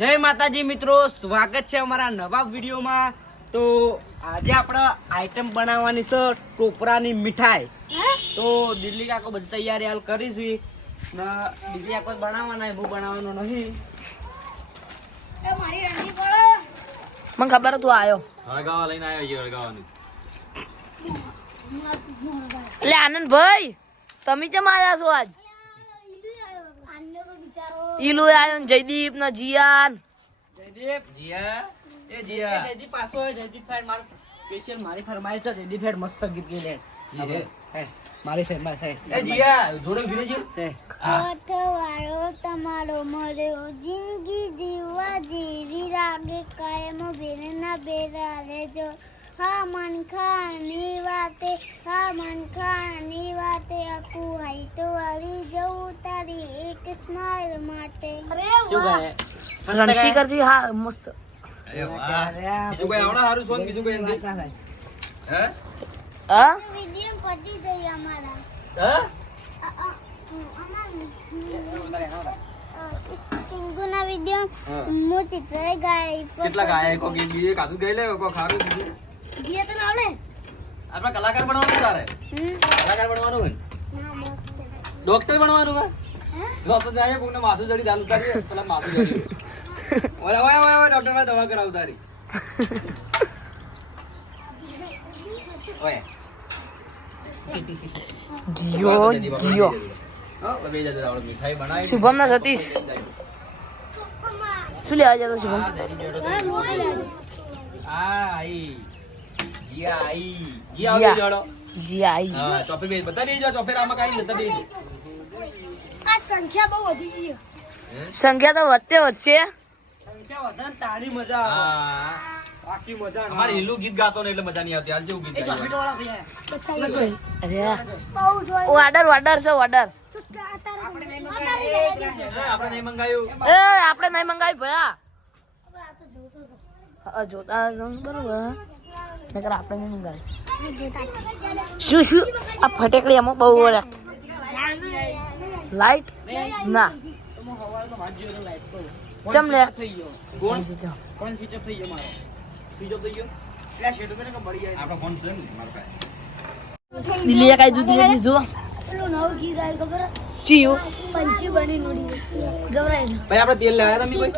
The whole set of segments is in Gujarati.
જય માતાજી મિત્રો, સ્વાગત છે અમારા નવા વિડીયોમાં। તો આજે આપણે આઈટમ બનાવવાની છે ટોપરાની મીઠાઈ। તો દિલ્હી કાકો બધી તૈયારી હાલ કરી છે ને દિલ્હી કાકો બનાવવાના, હું બનાવવાનો નહીં। મને ખબર તું આવ્યો હળગાવા લઈને આવ્યો છે હળગાવાની। એટલે આનંદ ભાઈ તમે કેમ આવ્યા છો આજ? ઈલુ આવ્યો ને જયદીપ ને જીયાન। જયદીપ જીયા એ જીયા જયદીપ પાછો હોય। જયદીપ ફેડ મારો સ્પેશિયલ મારી ફરમાઈશ છે। જયદીપ ફેડ મસ્ત ગીત ગઈ લે મારી ફરમાઈશ છે। એ જીયા જોડે વિનયજી અઠવાડો તમારો મળ્યો જિંદગી જીવવા જેવી લાગે કાયમ બેરના બેરા લેજો હા મનખાની વાતે આખું હાઈટ વાળી જવું તારી એક સ્માઈલ માટે શું કહે રણસી કરતી હા મસ્ત। અરે વાહ બીજું કોઈ આવડા હારું સોંગ બીજું કોઈ એમ કે હે હા વિડીયો પડી જઈ અમારા હે ટિંગુના વિડીયો હું ચિત્ર ગાય કેટલા ગાય કો ગીત બીજે કાદુ ગાઈ લે કો ખારું બીજું જીએ તો આવડે આપણે કલાકાર બનવાનું તારે કલાકાર બનવાનું હોય ડોક્ટર બનવાનું હોય ડોક્ટર જાય કોઈને માથું જડી ચાલુ કરી પેલા માથું જડી ઓય ઓય ઓય ડોક્ટર માં દવા કરાવ તારી ઓય જીયો હા બે જતો આવડે મીઠાઈ બનાવી શુભમ ના સતીશ શું લેવા જતો શુભમ? આઈ જીયા આઈ જીયા આવી જોડો જી આઈ હા ચોપે બે બતા દેજો ચોપે રામાં કાઈ બતા દેજો આ સંખ્યા બહુ વધી ગઈ સંખ્યા તો વધતે વધશે। સંખ્યા વધારે તાળી મજા આવે, હા બાકી મજા ના અમારે હિલ્લુ ગીત ગાતો ને એટલે મજા નહીં આવતી હાલ જેવું ગીત ગાય વાળા ભૈયા અરે બહુ જોઈ ઓર્ડર છે ઓર્ડર। આપણે નહીં મંગાયું એ આપણે નહીં મંગાવી ભયા જોતા બરોબર નકર આપણે નહીં મંગાવી। શું શું આ ફટેકડી એમાં બહુ લાઈટ ના ચમ લે થઈ ગયો કોણ કોણ સ્વિચ ઓફ થઈ ગયો મારો સ્વિચ ઓફ થઈ ગયો એટલે શેડો કે મળી જાય આપણો ફોન છે ને મારા પાસે દિલ્હી કઈ દૂધ લીધું પેલું નવું ગીત આવ્યું ખબર ચીયું પંછી બની નોડી ગવરાય ભાઈ આપણે તેલ લાવ્યા તમે કોઈ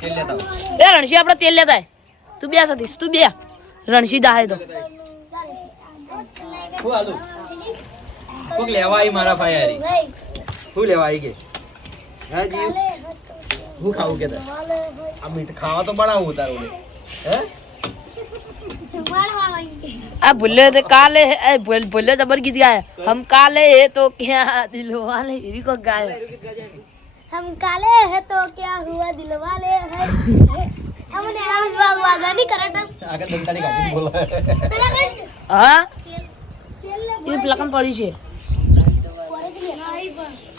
તેલ લેતા આવો. એ રણસી આપણે તેલ લેતા આય। તું બે સતીશ તું બે રણસી દાહે તો શું આલું કોક લેવા આવી મારા ભાઈ યારી શું લેવા આવી કે હા જી હું ખાવું કે તાર આ મીઠ ખાવા તો બનાવું તારું હે આ ભૂલે તો કાલે ભૂલે જબર ગીત ગાય હમ કાલે तो क्या दिल वाले એવી કોક ગાય। हम काले हैं तो क्या हुआ दिल वाले हैं हमने आवाज वागा नहीं करा था આગળ દંતાની ગાડી બોલે હા એ પ્લકન પડી છે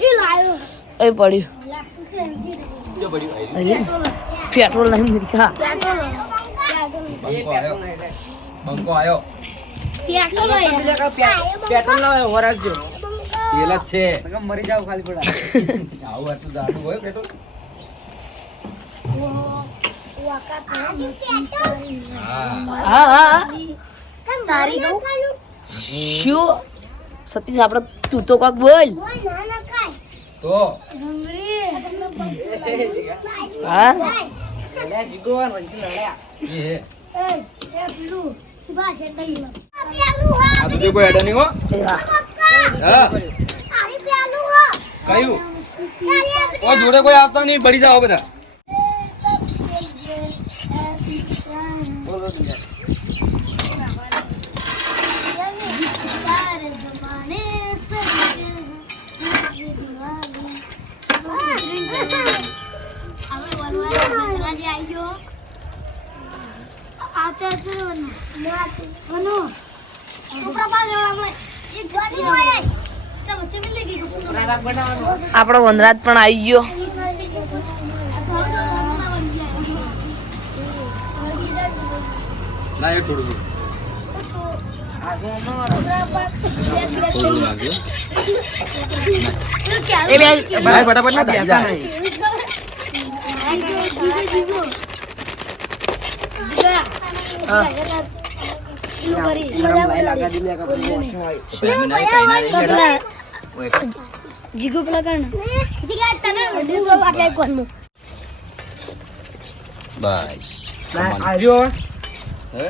ये लायो એ પડ્યું જો બડી ભાઈ અરે પેટ્રોલ નહીં મૂક્યા। બંકો આયો પેટ્રોલ ના હોય રાખજો, તેલ જ છે મરી જાવ ખાલી પડા આવું આટલું જાડું હોય પેટ્રોલ હા હા હા तारी को શું સતીશ આપણે તું તો કોક બોલ તો હા લડ્યા જીગોવાન વંશી લડ્યા એ હે सुभाष है આ તો કોઈ એડો નહીં હો એ હા હા કયું ઓ જોડે કોઈ આવતો નહીં બળી જાઓ બધા બોલો બીજા આપણો વનરાજ પણ આવી ગયો। ના એ થોડું એ બે ભાઈ ફટાફટ ના બેઠા જાય નહીં. જીગો પેલા કર જીગા તને જીગો આટલા કોણ બસ આર્યો હે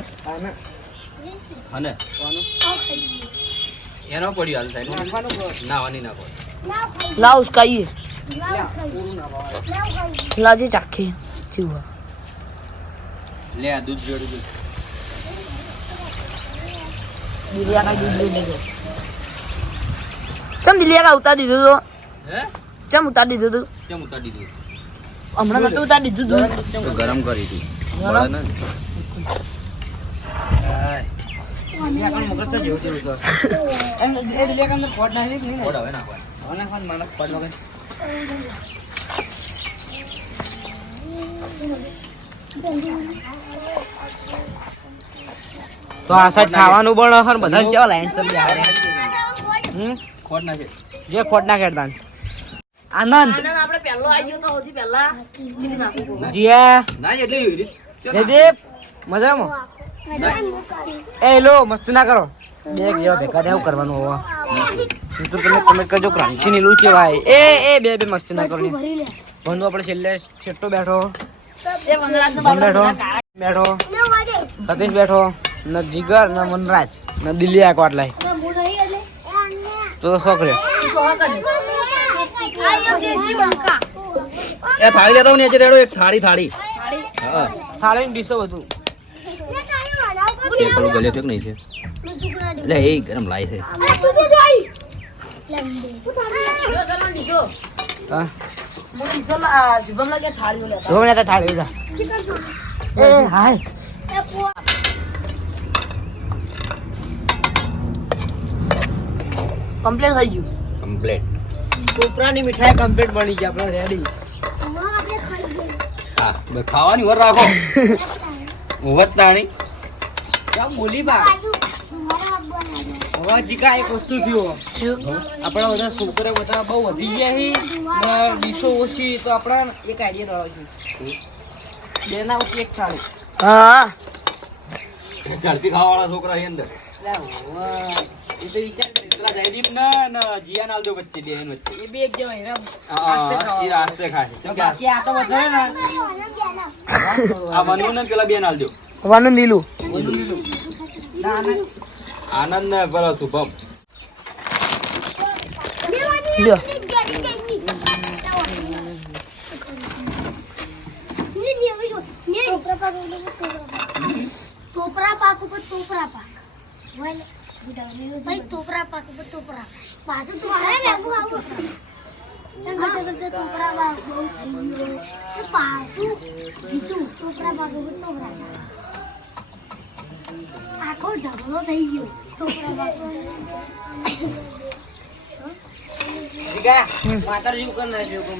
અને એનો પડ્યો હાલ સાહેબ નાવાની નાખો लाओ उसका ये लाजी चाखे चूहा લે આ દૂધ જોડી દે दिलिया का दूध दे दो चम दिलिया का उतार दीधो तो હે चम उतार दीधो तो કેમ ઉતારી દીધું हमने नतो उतार दीधो दूध તો ગરમ કરી દી બળે ને મગજ તો જેવું જેવું છે એમ એ દિલિયા કાંદર ફોડ નાખી કે નહીં ઓડ હવે નાખવાનું અને ખાન માનક ફોડ વગર તો આ સાઈડ ખાવાનું પણ હર બધા ચા લાઈન સબ આવે ખોટ નાખે જે ખોટ ના ખેડતા આનંદ આપણે પહેલો આવી ગયો તો સૌથી પહેલા ચીલી નાખું જીયા ના એટલે જયદીપ મજામાં એ લો મસ્ત ના કરો બે જેવા ભેગા થાય એવું કરવાનું હોવા તો તમે કમેન્ટ કરજો ક્રાંચી નીલું કેવાય એ બે મસ્ત ના કરો બંધુ આપણે છેલ્લે છેટ્ટો બેઠો એ વનરાજ બેઠો બેઠો સતીશ બેઠો ન જીગર ન મનરાજ ન દિલ્હી આ કોટલાય તો છોકરે એ થાળી લેતા હું નીચે રેડો એક થાળી હા થાળી ડીશો બધું તે પેલું ગલે છે કે નહીં છે એટલે એ ગરમ લાય છે હા શુભમ લાગે થાળીઓ લેતા જો ને તો થાળી જા એ હાય કમ્પ્લીટ થઈ ગયું કમ્પ્લીટ કોપરાની મીઠાઈ કમ્પ્લીટ બની ગઈ આપણે રેડી હા બસ ખાવાની વર રાખો વધતાણી ક્યાં બોલી બા હવે જીકા એક વસ્તુ થયો શું આપણા બધા છોકરા બધા બહુ વધી ગયા છે ને ડીશો ઓછી તો આપણા એક આઈડિયા દળો છે બે ના ઓછી એક થાળી હા ઝડપી ખાવાવાળા છોકરા છે અંદર એ તો વિચાર પેલા જયદીપ ને જીયા નાલ દો વચ્ચે બે વચ્ચે એ બે એક જવા હીરા એ રાસ્તે ખાય કેમ કે બાકી આ તો વધારે ને આ વનુ ને પેલા બે નાલ દો વાનું નીલું ના ના આનંદ ને પેલો શુભમ લ્યો ટોપરા પાક ઉપર ટોપરા પાક ભાઈ ટોપરા પાક ઉપર ટોપરા પાછું તો આવે ને હું આવું ટોપરા પાક બહુ થઈ ગયો પાછું બીજું ટોપરા પાક ઉપર ટોપરા આખો ઢગલો થઈ ગયો ટોપરા પાક જીગા માતાજી ઉપર નાખ્યો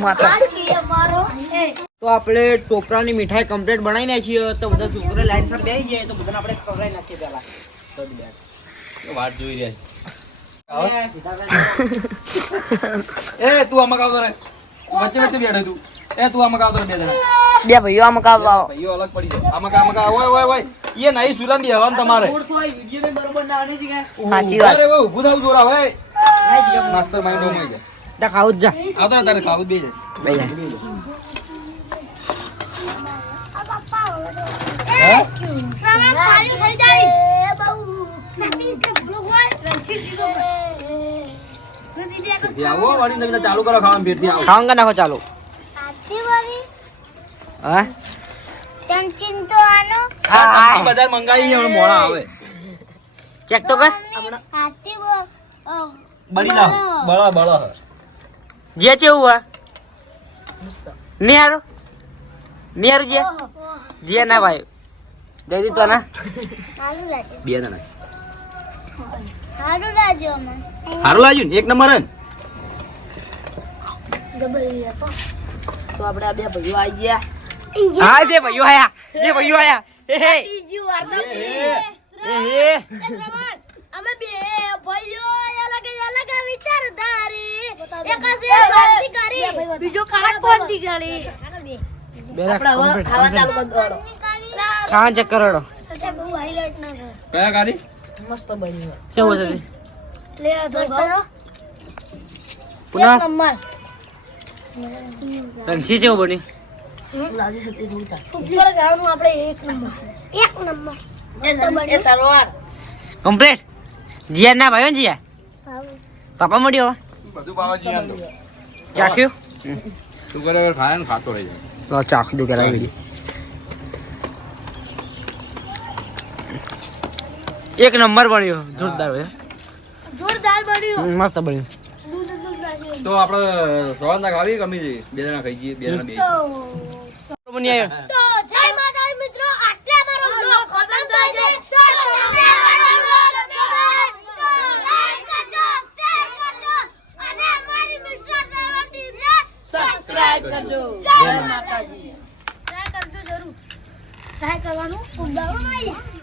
માતા આ છે અમારો એ તો આપણે ટોપરાની મીઠાઈ કમ્પ્લીટ બનાવી નાખીએ તો બધા છોકરા લાઈન સર બેસી જાય તો બધાને આપણે ખવડાવી નાખીએ પહેલા વાત જોઈ રહ્યા એ એ તું આમાં કાવતો રે વચ્ચે વચ્ચે બેઠો તું એ તું આમાં કાવતો રે બે જણા બે ભાઈઓ આમાં કાવ ભાઈઓ અલગ પડી જાય આમાં કા ઓય એ નહીં સુલમ બે હવામ તમારે વિડિયો ને બરોબર ના આવડે છે કે સાચી વાત અરે ઓ ઊભું થાવ જોરા હોય નહીં જીગા માસ્ટર માઇન્ડ માં જાય તા ખાવું જ જા આવતો ને તારે ખાવું જ બે જાય બે જા સામે ખાલી થઈ જાય એ બહુ સતીશ કે ભગવાન રણછીડ જીગો નદી આગળ આવો વાળી તમે ચાલુ કરો ખાવાનું ફેરથી આવો ખાવાનું નાખો ચાલો આતી વાળી હા ચમચીન તો આનો આ બજાર મંગાવી હવે મોડા આવે ચેક તો કર આતી બળી લાવ બળા જે ચેવું આ નિહારો નિહારો જે જે ના ભાઈ દઈ દીધો ના હારું લાગે બે જણા હારું લાગ્યો મને સારું લાગ્યું ને એક નંબર હે ને ગબરી આપો તો આપણે આ બે ભાઈઓ આવી ગયા હા જે ભાઈઓ આયા જે ભાઈઓ આયા હે હે ત્રીજી વાર્તા હે અમે બે ભાઈઓ અલગ વિચારધારી એક છે શાંતિ કરી બીજો કાળા કોંતી કરી આપણે હવે ખાવા ચાલુ કરી દો ખાવા ચેક કરો સચા બહુ હાઈલાઈટ ના કર કયા ગાડી મસ્ત બની શું હતું લે આ તો ભાવ પુના નંબર રંસી જેવું બની લાજી સતી થોડી ચાલ સુપર ગાવાનું આપણે એક નંબર એ સલવાર કમ્પ્લીટ જીયા ના ભાઈઓ ને જીયા પાપા મળ્યો બધું બાવાજી આલો ચાખ્યું તું કરે ખાય ને ખાતો રહી જાય લો ચાખ દો પેલા બીજી એક નંબર બન્યો જોરદાર ભાઈ જોરદાર બન્યું મસ્ત બન્યું દૂધ નાખ્યું તો આપણે સવારના ખાવી ગમી જઈએ બે જણા ખાઈ જઈએ બે જણા બે બની આવ્યો તો જય માતાજી મિત્રો આટલે અમારો બ્લોગ ખતમ થાય છે તો તમને અમારો બ્લોગ ગમ્યો હોય તો લાઈક કરજો શેર કરજો અને અમારી મિસ્ટર સેવા ટીમને સબસ્ક્રાઇબ કરજો જય માતાજી ટ્રાય કરજો જરૂર ટ્રાય કરવાનું ભૂલવાનું નહીં